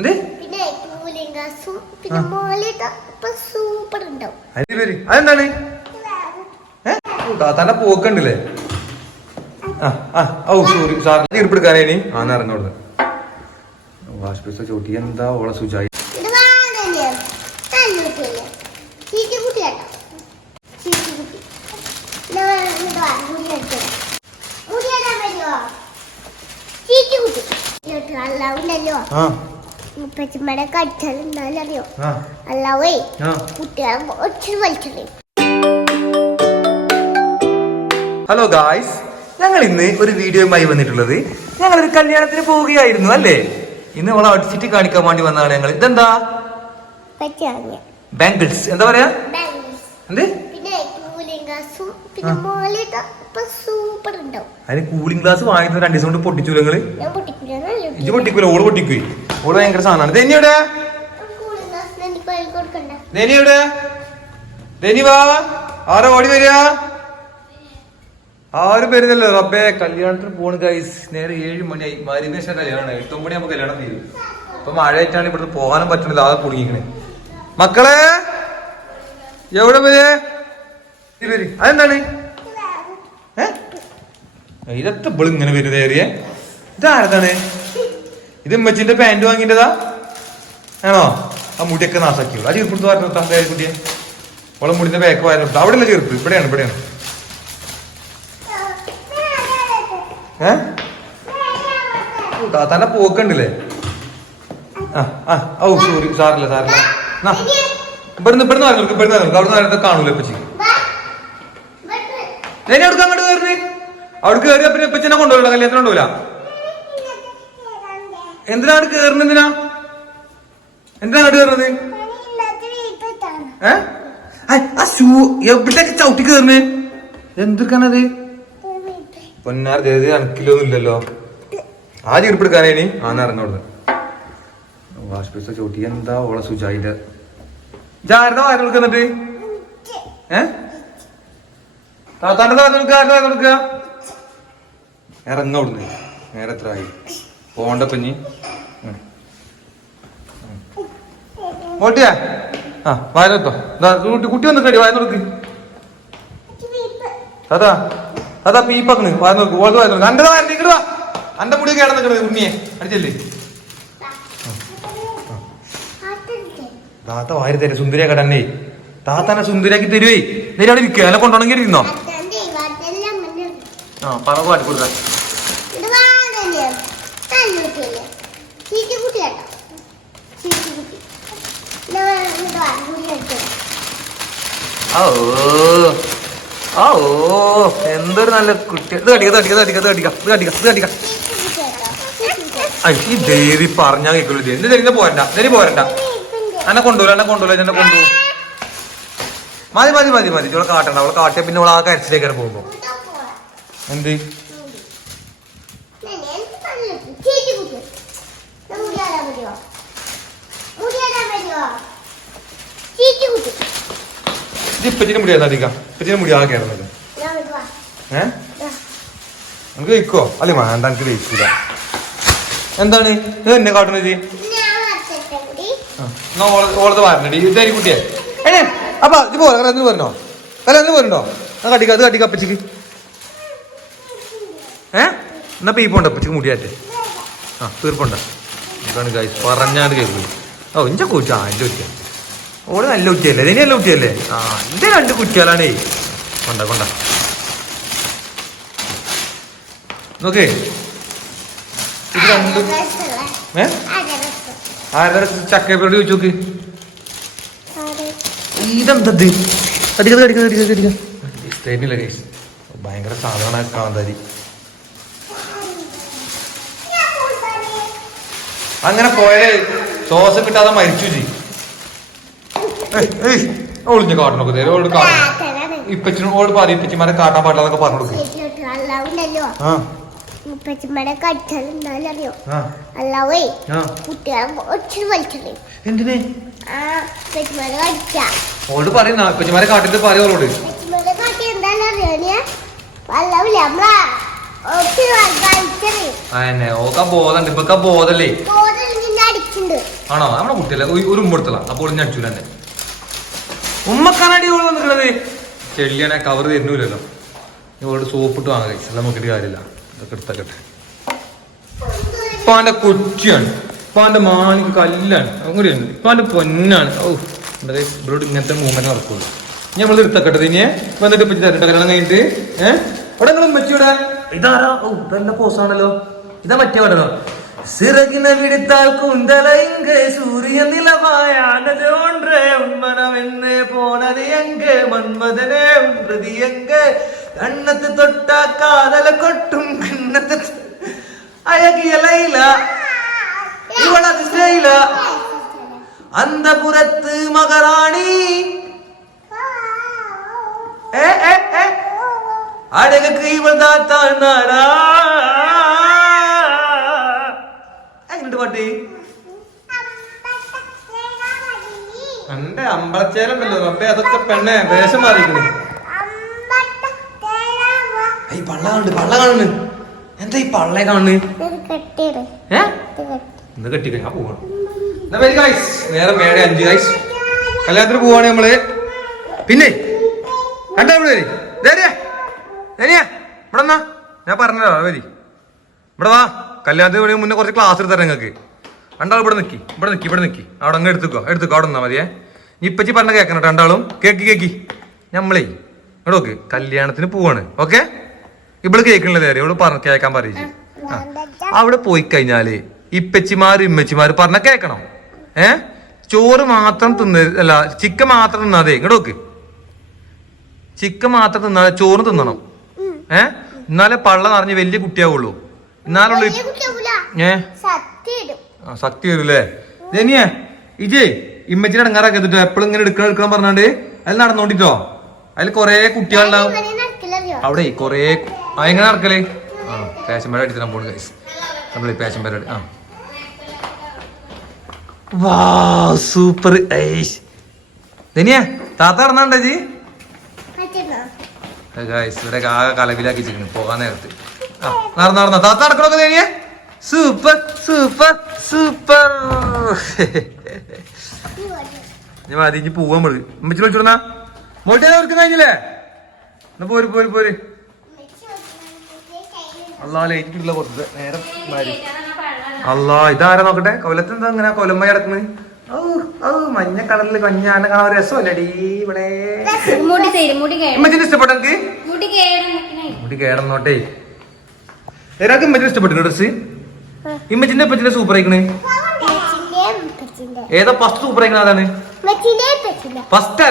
എന്ത്? അതിന്റെ പേര് അതെന്താണ്? താത്താന്റെ പോക്കണ്ടില്ലേ ആ ആ ഓ സോറി സാർ തീർപ്പെടുക്കാനേ ആ ഇറങ്ങോളൂ വാഷ് പൈസ ചോട്ടി എന്താ ഓളെ സുജായി ഇത് ആ മുപ്പച്ചമ്മടെ കടിച്ചാലുണ്ടാവില്ല അറിയോ അല്ലാവേ കുട്ടികളെ വലിച്ചറിയും ഹലോ ഗായ്സ് ഞങ്ങൾ ഇന്ന് ഒരു വീഡിയോയുമായി വന്നിട്ടുള്ളത് ഞങ്ങൾ ഒരു കല്യാണത്തിന് പോവുകയായിരുന്നു അല്ലേ? ഇന്ന് നമ്മൾ അടിച്ചിട്ട് കാണിക്കാൻ വേണ്ടി വന്നതാണ് ഞങ്ങൾ. ഇതെന്താ? ബാങ്കിൾസ് ബാംഗിൾസ് എന്താ പറയാ? എന്ത്? പിന്നെ കൂലിംഗ് ഗ്ലാസും പിന്നെ മോളിട്ട് ഇപ്പൊ സൂപ്പർ ഉണ്ടാവും. അതിന് കൂളിംഗ് ഗ്ലാസ് വാങ്ങിയിട്ട് രണ്ടു ദിവസം കൊണ്ട് പൊട്ടിച്ചു നിങ്ങൾ? ഞാൻ ഇജ്ജ് പൊട്ടിക്കൂല ഓൾ പൊട്ടിക്കുവേ. ഓൾ ഭയങ്കര സാധനമാണ്. ധനി എവിടെ? കൂളിംഗ് ഗ്ലാസ് എനിക്ക് കൈ കൊടുക്കണ്ട. ധനി എവിടെ? ധനി വാ. ആരാ ഓടി വരിക? ആരും വരുന്നല്ലോ റബ്ബേ. കല്യാണത്തിന് പോണ് ഗൈസ് നേരെ ഏഴ് മണിയായി. മരുന്നേശം കല്യാണമാണ് എട്ടൊമ്പത് മണി നമുക്ക് കല്യാണം തീരും. ഇപ്പൊ മഴയായിട്ടാണ് ഇവിടുന്ന് പോകാനും പറ്റണില്ല. ആകെ കുടുങ്ങിക്കണേ. മക്കളെ? എവിടെ വരെ വരി അതെന്താണ്? ഇതൊക്കെ ഇപ്പോൾ ഇങ്ങനെ വരുന്നത് ഏറിയേ ഇതാരതാണ്? ഇത് ഉമ്മച്ചിന്റെ പാന്റ് വാങ്ങിട്ടതാ ആണോ? ആ മുടിയൊക്കെ നാസാക്കിയുള്ളൂ ആ ചെറുപ്പ് നിർത്താം പറഞ്ഞു കുട്ടിയെ. ഓളം മുടിന്റെ ബാക്ക് വായിരുന്നു അവിടെ അല്ല ചെറുപ്പ്? ഇവിടെയാണ് ഇവിടെയാണ്. ഏ? താത്താന്റെ പോക്കണ്ടല്ലേ ആ ആ. ഓ സോറി സാറില്ല സാറില്ല. ഇവിടുന്ന് ഇവിടുന്ന് പറഞ്ഞു ഇവിടുന്ന് പറഞ്ഞു അവിടെ നേരത്തെ കാണൂല ഞാൻ എടുക്കാൻ അങ്ങോട്ട് കയറുന്നേ? അവിടെ കയറി പിന്നെ ഇപ്പച്ചനെ കൊണ്ടുപോയില്ല കല്യാണത്തിന് കൊണ്ടുപോല എന്തിനാ അവിടെ കയറുന്നത് എന്തിനാ? അങ്ങോട്ട് കയറുന്നത്? ഏ? ആ ചവിട്ടി കയറുന്നേ? എന്തൊക്കെയാണത്? പൊന്നാർ ജയതി കണക്കിലൊന്നും ഇല്ലല്ലോ. ആദ്യം ഇരിപ്പെടുക്കാനേനി ആന്ന് ഇറങ്ങോളൂ വാഷ് പൈസ ചോട്ടി എന്താ ഓളെ സുജായിന്റെ ഇതാരുടെ വായന കൊടുക്കുന്നിട്ട് ഏ? താത്താന്റെ വായന വായന നേരെ എത്ര ആയി? പോണ്ട കുഞ്ഞി. മോട്ടിയാ ആ വായനത്തോ കുട്ടി വന്ന് കടി വായന അതാ അതാ പീപ്പക്കണ് വായ നോക്ക് ഓൾത് വായ നോക്ക് അന്റെ മുടി കേടാ നിൽക്കണത് ഉണ്ണിയെ അടിച്ചല്ലേ? താത്ത വാരി തരും. സുന്ദരിയാ കടന്നേ താത്തനെ സുന്ദരിയാക്കി തരുവേ. നേരെ അവിടെ ഇരിക്കുക അല്ല കൊണ്ടുപോകണമെങ്കിൽ ഇരുന്നോ ആ പറ പാടി കൊടുക്ക ഇത് വാങ്ങല്ലേ തല്ലുകുട്ടിയല്ലേ ചീറ്റി കുട്ടിയാട്ടോ കുട്ടി. അടിച്ചത് ഓ ഓ എന്തൊരു നല്ല കുട്ടി. ഇത് കടിക്ക ഇത് കടിക്ക ഇത് കടിക്ക ഇത് കടിക്ക ഇത് കടിക്ക കുട്ടി. ഈ ദേവി പറഞ്ഞാ കേൾക്കുള്ളൂ എന്റെ തരുന്ന പോരണ്ട ദേവി പോരണ്ട. എന്നെ കൊണ്ടുപോല എന്നെ കൊണ്ടുപോല എന്നെ കൊണ്ടുപോകും മതി മതി മതി മതി. ഇവളെ കാട്ടണ്ട. അവളെ കാട്ടിയ പിന്നെ അവളെ ആ കരച്ചിലേക്കാണ് പോകുമ്പോ. എന്ത്? നമുക്ക് വെക്കോ അല്ലെ വേണ്ട വെക്കൂല എന്താണ്? ഇത് എന്നെ കാട്ടുന്നത് ആ, എന്നാ ഓള- ഓളത് വാരണടി. ഇതായി കുട്ടിയെ. അപ്പൊ ഇത് പോരാ പോരണ്ടോ കട്ടിക്കാ കട്ടിക്ക അത് കട്ടിക്കാ അപ്പച്ചിക്ക്. എന്നാ പീപ്പുണ്ട് പച്ചക്ക് മുടിയാറ്റേ ആ തീർപ്പുണ്ട ഇതാണ് ഗൈസ് പറഞ്ഞാണ് കേൾക്കുന്നത്. ഓ ഇഞ്ച കുറ്റ എന്റെ കുറ്റ. ഓൾ നല്ല കുറ്റിയല്ലേ? ഇതിന് നല്ല കുറ്റിയല്ലേ? ആ എന്റെ രണ്ട് കുറ്റിയാലാണേ കൊണ്ട കൊണ്ട. നോക്കേ. ഇത് രണ്ടും ഏ? ആരുടെ ചക്കപ്പേരോട് ചോദിച്ചു നോക്ക്. ഇതെന്തത് അടിക്കത് അടിക്കത് അടിക്കത് കേസ് ഭയങ്കര സാധാരണ കാന്താരി. അങ്ങനെ പോയാലേ ശ്വാസം കിട്ടാതെ മരിച്ചു ചെയ്യും ഒളിഞ്ഞ കാട്ടണൊക്കെ തരും ഓളോട് കാട്ടണം ഇപ്പച്ചിനും ഓട് പറയും ഇപ്പച്ചിമാരെ കാട്ടാൻ പാടില്ല എന്നൊക്കെ പറഞ്ഞു കൊടുക്കും. ആ. അറിയോ ആ. അല്ലാവേ കുട്ടികളെ വലിച്ചറിയും എന്തിന്? ഓളോട് പറയുന്ന ഇപ്പച്ചിമാരെ കാട്ടിട്ട് പറയും ഓളോട്. കാട്ടി എന്തായാലും അറിയാ അല്ലാവില്ല നമ്മളാ ആ ഓക്ക ബോധമുണ്ട് ഇപ്പൊക്കെ ബോധല്ലേ? ആണോ? നമ്മുടെ കുട്ടിയല്ല? ഒരു- ഒരു ഉമ്മ എടുത്തല അപ്പോൾ ഞാൻ അടിച്ചു തന്നെ ഉമ്മക്കാനടി ഓൾ വന്നിട്ടുള്ളത്. ചെള്ളിയാണെ കവർ തരുന്നില്ലല്ലോ ഇവളോട് സോപ്പിട്ട് വാങ്ങാൻ കഴിച്ചു. നോക്കിയിട്ട് കാര്യമില്ല. ഇതൊക്കെ എടുത്തക്കട്ടെ. ഇപ്പാന്റെ കൊച്ചിയാണ്. ഇപ്പാന്റെ മാനിക്ക് കല്ലാണ്. അങ്ങനെയുണ്ട് ഇപ്പാന്റെ പൊന്നാണ്. ഓ എന്താ ഇവരോട് ഇങ്ങനത്തെ മൂവ്മെന്റ് നടക്കുള്ളൂ. ഞാൻ നമ്മൾ എടുത്തക്കട്ടെ ഇനി വന്നിട്ട് ഇപ്പൊ തരണ്ട കല്യാണം കഴിഞ്ഞിട്ട്. ഏഹ് അവിടെ വെച്ചിവിടെ ഇതാരാ? ഓ ഇതെല്ലാം പോസാണല്ലോ ഇതാ മറ്റേ പറഞ്ഞോ സിറകിന വിടുത്താൽ കുന്തലയെങ്ക് സൂര്യ നിലമായ ഒന്നേ ഉന്മനമെന്ന് പോണത് എങ്ക് മന്മതനെ കണ്ണത്ത് തൊട്ട കാതല പാട്ട്? എന്റെ അമ്പളച്ചേലുണ്ടല്ലോ റബ്ബേ അതൊക്കെ പെണ്ണെ വേഷം മാറിയിരിക്കണ് ഈ പള്ള കാണുന്നുണ്ട് പള്ള കാണുന്നു എന്താ ഈ പള്ളയെ കാണുന്നു ഇന്ന് കെട്ടിക്ക ഞാൻ പോവാണ്. എന്നാ വരി ഗൈസ് നേരെ വേറെ അഞ്ച് ഗൈസ് കല്യാണത്തിന് പോവാണ് നമ്മൾ. പിന്നെ കണ്ടാ ഇവിടെ വരി? ഇവിടെ ഞാൻ പറഞ്ഞല്ലോ വരി. ഇവിടെ വാ. കല്യാണത്തിന് മുന്നേ കുറച്ച് ക്ലാസ് എടുത്തരാം നിങ്ങൾക്ക്. രണ്ടാളും ഇവിടെ നിൽക്കി ഇവിടെ നിൽക്കി ഇവിടെ നിൽക്കി അവിടെ അങ്ങ് എടുത്തുക്കോ എടുത്തുക്കോ അവിടെ നിന്നാൽ മതിയേ. ഇപ്പച്ചി പറഞ്ഞ കേൾക്കണം രണ്ടാളും? കേക്കി കേക്കി. നമ്മളേ ഇവിടെ നോക്ക്. കല്യാണത്തിന് പോവാണ് ഓക്കെ? ഇവിടെ കേൾക്കണില്ല നേരെ ഇവിടെ പറഞ്ഞ കേൾക്കാൻ പറയിച്ചു ആ അവിടെ പോയി കഴിഞ്ഞാൽ ഇപ്പച്ചിമാര് ഇമ്മച്ചിമാര് പറഞ്ഞ കേൾക്കണം. ഏ? ചോറ് മാത്രം തിന്ന അല്ല ചിക്കൻ മാത്രം തിന്നാതെ ഇങ്ങോട്ട് നോക്ക്. ചിക്കൻ മാത്രം തിന്നാതെ ചോറ് തിന്നണം. ഏ? എന്നാലേ പള്ള നിറഞ്ഞ് വലിയ കുട്ടിയാവുള്ളൂ. എന്നാലുള്ള. ഏ? ശക്തി വരൂലേ ജനിയേ ഇജേ ഇമ്മച്ചിനെ ഇടങ്ങാറാക്കി എത്തിട്ടോ എപ്പോഴും ഇങ്ങനെ എടുക്കണം എടുക്കണം പറഞ്ഞാണ്ട്. അതിൽ നടന്നോണ്ടിട്ടോ? അതിൽ കൊറേ കുട്ടികളുണ്ടാവും. അവിടെ കൊറേ ആ എങ്ങനെ നടക്കൽ? ആ പാഷൻ പേര അടിച്ചാൽ പോണ് കൈസ് നമ്മൾ പാഷൻ പേര ആ. വാ സൂപ്പർ ഐഷ് ദനിയ താത്ത നടന്നാണ്ടേ ജി? ഗൈസ് ഇവിടെ ആകെ കലവിലാക്കി വെച്ചിരിക്കുന്നു പോകാൻ നേരത്ത്. നടന്ന നടന്ന. താത്ത നടക്കണൊക്കെ നേടിയേ സൂപ്പർ സൂപ്പർ സൂപ്പർ ഞാൻ മതി ഇനി പോവാൻ നമ്മൾ. അമ്മച്ചി വിളിച്ചോന്നാ മോട്ടേ അവർക്ക് കഴിഞ്ഞില്ലേ? എന്നാ പോര് പോര് പോര്. അല്ലാ ലൈറ്റ് കിട്ടില്ല പുറത്ത് നേരം മാറി അല്ലാ ഇതാരാ നോക്കട്ടെ? കൊലത്ത് എന്താ ഇങ്ങനെ കൊലമ്മ കിടക്കുന്നത് ഔ ഔ മഞ്ഞ കളറിൽ കഞ്ഞാനെ കാണാൻ രസമല്ലേ ഇവിടെ. മുടി തരും മുടി കേടും. ഇമ്മച്ചിന് ഇഷ്ടപ്പെട്ട എനിക്ക് മുടി കേടും മുടി കേടന്നോട്ടെ. ഏതാക്കും ഇമ്മച്ചിനെ ഇഷ്ടപ്പെട്ടു ഡ്രസ് ഇമ്മച്ചിന്റെ ഇപ്പച്ചിന്റെ സൂപ്പർ ആയിക്കണേ? ഏതാ ഫസ്റ്റ് സൂപ്പർ ആയിക്കണ അതാണ്. ഫസ്റ്റ്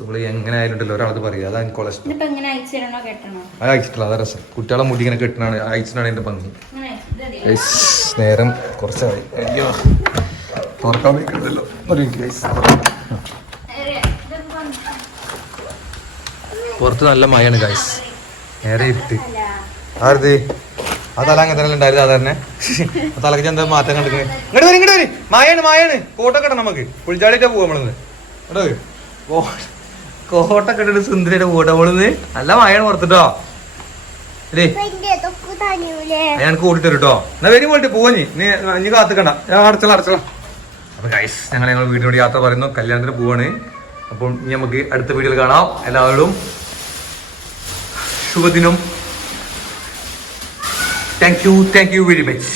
നമ്മൾ എങ്ങനെ ആയിട്ടുണ്ടല്ലോ? അതാണ് കൊളസ്ട്രോൾ അത് അയച്ചിട്ടില്ല. അതാ രസം. കുട്ടികളെ മുടി ഇങ്ങനെ കെട്ടണാണ് അയച്ചിട്ടാണ് എന്റെ ഭംഗി. നേരം കുറച്ചായി. അയ്യോ. തുറക്കാൻ വയ്ക്കണ്ടല്ലോ. ഒരു മിനിറ്റ് ഗൈസ് ഏറെ, ഇതൊക്കെ വന്ന്. പുറത്ത് നല്ല മഴയാണ് ഗൈസ് നേരെ ഇരുട്ട്. ആരത്? ആ തല അങ്ങനെ തന്നെ ഉണ്ടായിരുന്നു സാധാരണ ആ തലക്ക് എന്താ മാറ്റം കണ്ടിട്ട് ഇങ്ങോട്ട് വരും ഇങ്ങോട്ട് വരും. മായാണ് മായാണ് കോട്ട ഇടണം നമുക്ക്. പുളിച്ചാടിയിട്ടാ പോവാ നമ്മളിന്ന്. ഇങ്ങോട്ട് വരും. കോട്ടൊക്കെ ഇട്ടിട്ട് സുന്ദരിയുടെ പോട്ടെ നമ്മളിന്ന്. നല്ല മായാണ് പുറത്തിട്ടോ. ഞാൻ അപ്പൊ ഇന്റെ തൊക്ക് തനിയൂലേ? ഞങ്ങൾക്ക് ഓടി തരും കേട്ടോ എന്നാ വരും പോയിട്ട് പോവാനി നീ നീ കാത്തുക്കണ്ട. ഞാൻ അടച്ചോളാം അടച്ചോളാം. അപ്പൊ ഗൈസ് ഞങ്ങൾ ഞങ്ങൾ വീടിനോട് യാത്ര പറയുന്നു. കല്യാണത്തിന് പോവാണ്. അപ്പം ഇനി നമുക്ക് അടുത്ത വീഡിയോയിൽ കാണാം. എല്ലാവരും ശുഭദിനം. Thank you thank you very much